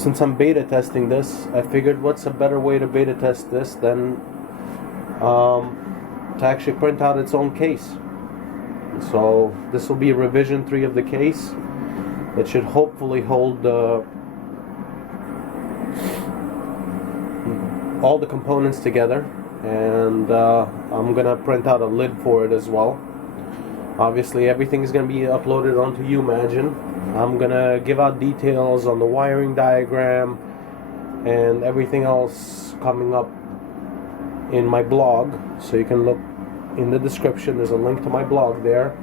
since I'm beta testing this, I figured what's a better way to beta test this than to actually print out its own case. So this will be revision 3 of the case. It should hopefully hold all the components together, and I'm gonna print out a lid for it as well. Obviously everything is gonna be uploaded onto Umagine. I'm gonna give out details on the wiring diagram and everything else coming up in my blog, so you can look in the description. There's a link to my blog there,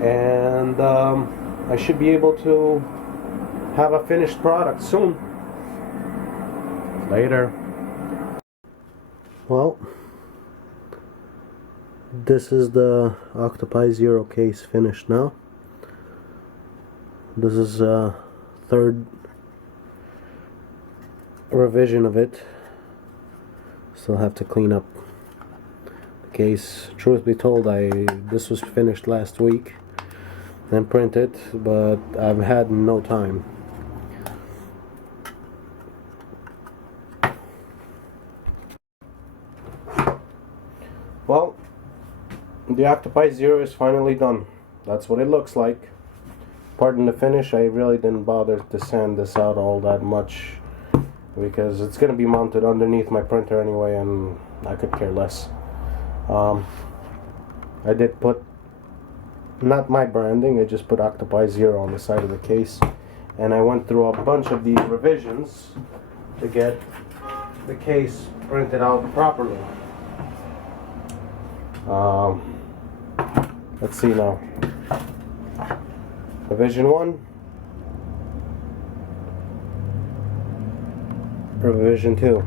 and I should be able to have a finished product soon. Later. Well, this is the Octopi Zero case finished now. This is a third revision of it. Still have to clean up the case. Truth be told, this was finished last week and printed, but I've had no time. Well, the Octopi Zero is finally done. That's what it looks like. Pardon the finish, I really didn't bother to sand this out all that much because it's going to be mounted underneath my printer anyway, and I could care less. I did put, not my branding, I just put Octopi Zero on the side of the case, and I went through a bunch of these revisions to get the case printed out properly. Let's see now. Revision 1, Revision 2,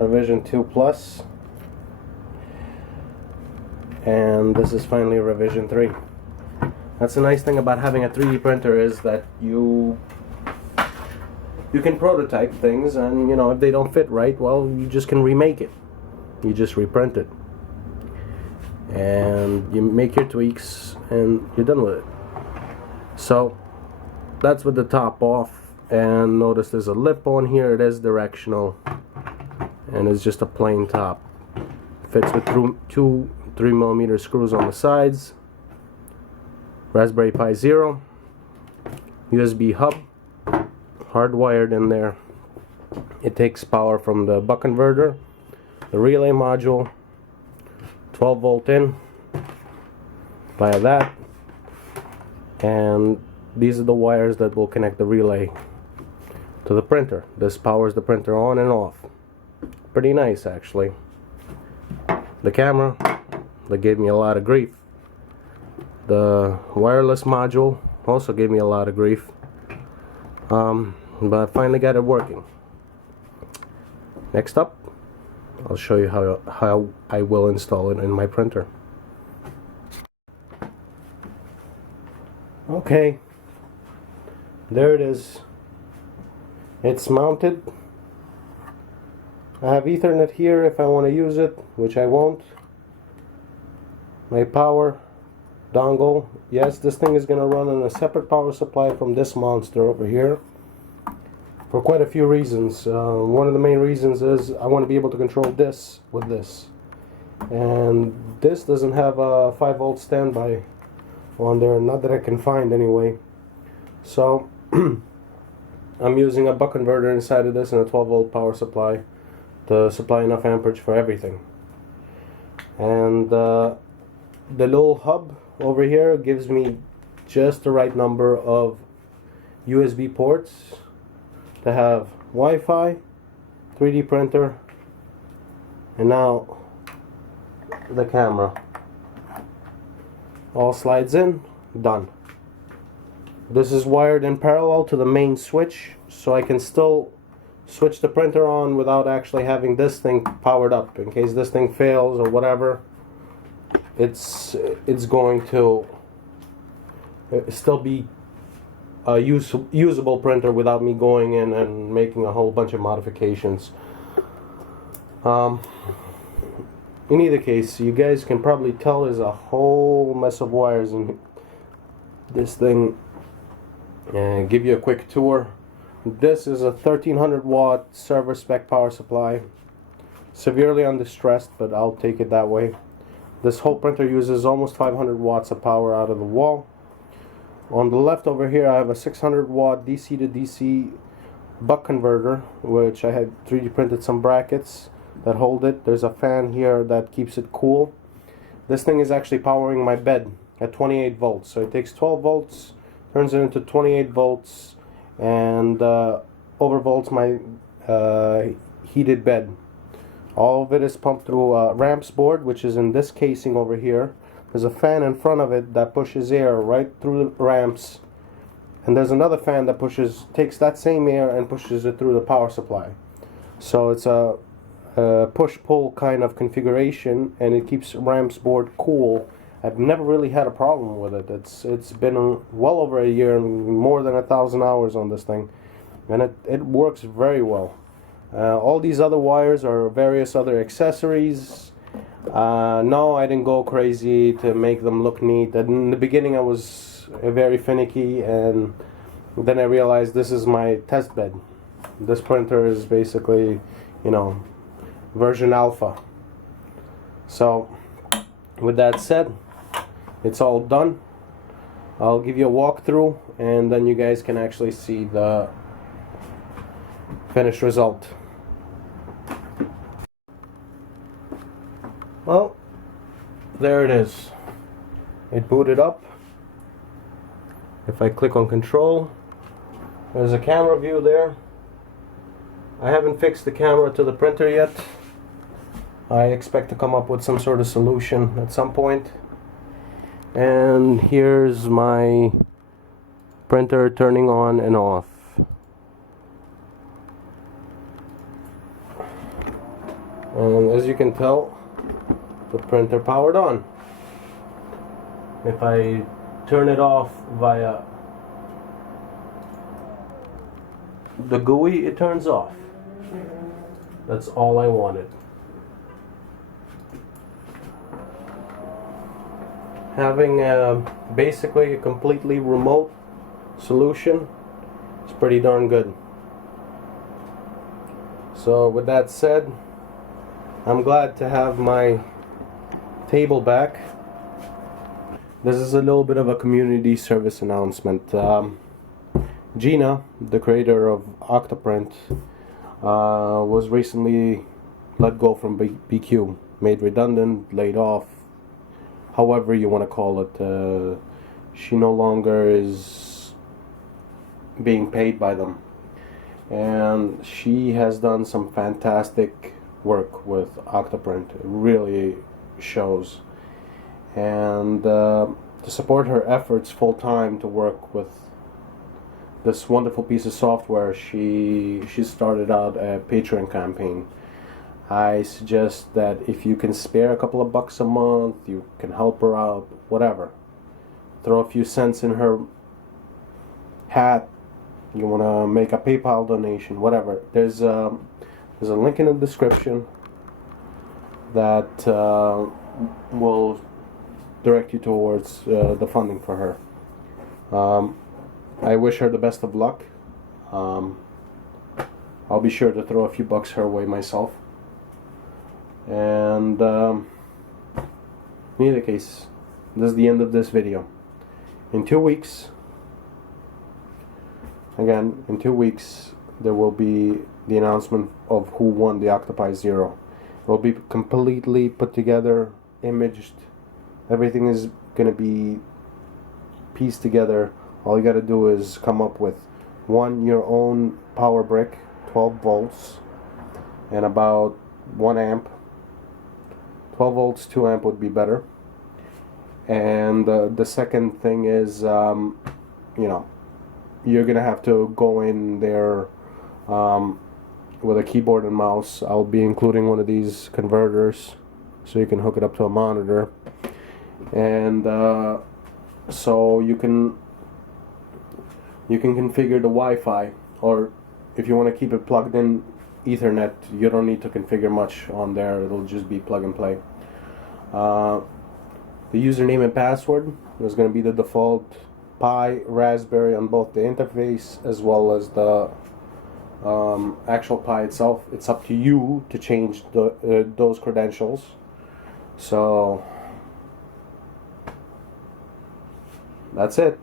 Revision 2 Plus, and this is finally Revision 3. That's the nice thing about having a 3D printer, is that you can prototype things, and you know, if they don't fit right, well, you just can remake it. You just reprint it, and you make your tweaks, and you're done with it. So that's with the top off, and notice there's a lip on here. It is directional, and it's just a plain top. Fits with two 3mm screws on the sides. Raspberry Pi Zero, USB hub, hardwired in there. It takes power from the buck converter, the relay module, 12 volt in via that, and these are the wires that will connect the relay to the printer. This powers the printer on and off. Pretty nice, actually. The camera, that gave me a lot of grief. The wireless module also gave me a lot of grief, but I finally got it working. Next up, I'll show you how I will install it in my printer. Okay, there it is. It's mounted. I have Ethernet here if I want to use it, which I won't. My power dongle. Yes, this thing is going to run on a separate power supply from this monster over here, for quite a few reasons. One of the main reasons is I want to be able to control this with this, and this doesn't have a 5 volt standby on there, not that I can find anyway. So I'm using a buck converter inside of this and a 12 volt power supply to supply enough amperage for everything. And the little hub over here gives me just the right number of USB ports to have Wi-Fi, 3D printer, and now the camera. All slides in, done. This is wired in parallel to the main switch, so I can still switch the printer on without actually having this thing powered up. In case this thing fails or whatever, it's going to still be a usable printer without me going in and making a whole bunch of modifications. In either case, you guys can probably tell there's a whole mess of wires in this thing. and give you a quick tour. This is a 1300 watt server spec power supply. Severely undistressed, but I'll take it that way. This whole printer uses almost 500 watts of power out of the wall. On the left over here I have a 600 watt DC to DC buck converter, which I had 3D printed some brackets that hold it. There's a fan here that keeps it cool. This thing is actually powering my bed at 28 volts. So it takes 12 volts, turns it into 28 volts, and overvolts my heated bed. All of it is pumped through a ramps board, which is in this casing over here. There's a fan in front of it that pushes air right through the ramps, and there's another fan that takes that same air and pushes it through the power supply. So it's a push-pull kind of configuration, and it keeps ramps board cool. I've never really had a problem with it. It's been well over a year and more than 1,000 hours on this thing, and it works very well. All these other wires are various other accessories. No, I didn't go crazy to make them look neat. In the beginning I was very finicky, and then I realized this is my test bed. This printer is basically, you know, version alpha. So with that said, it's all done. I'll give you a walkthrough, and then you guys can actually see the finished result. Well, there it is. It booted up. If I click on control, there's a camera view there. I haven't fixed the camera to the printer yet. I expect to come up with some sort of solution at some point. And here's my printer turning on and off. And as you can tell, the printer powered on. If I turn it off via the GUI, it turns off. That's all I wanted. Having basically a completely remote solution is pretty darn good. So with that said, I'm glad to have my table back. This is a little bit of a community service announcement. Gina, the creator of Octoprint, was recently let go from BQ, made redundant, laid off, however you want to call it. She no longer is being paid by them, and she has done some fantastic work with Octoprint. It really shows. And to support her efforts full-time to work with this wonderful piece of software, she started out a Patreon campaign. I suggest that if you can spare a couple of bucks a month, you can help her out, whatever. Throw a few cents in her hat. You want to make a PayPal donation, whatever. There's a link in the description that will direct you towards the funding for her. I wish her the best of luck. I'll be sure to throw a few bucks her way myself. And in either case, this is the end of this video. In 2 weeks, again, in 2 weeks, there will be the announcement of who won the Octopi Zero. It will be completely put together, imaged. Everything is going to be pieced together. All you got to do is come up with your own power brick, 12 volts, and about 1 amp. 12 volts, 2 amp would be better. And the second thing is, you know, you're going to have to go in there with a keyboard and mouse. I'll be including one of these converters so you can hook it up to a monitor. And so you can configure the Wi-Fi, or if you want to keep it plugged in Ethernet, you don't need to configure much on there. It'll just be plug and play. The username and password is going to be the default Pi, Raspberry on both the interface as well as the actual Pi itself. It's up to you to change those credentials. So that's it.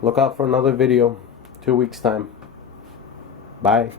Look out for another video 2 weeks time. Bye.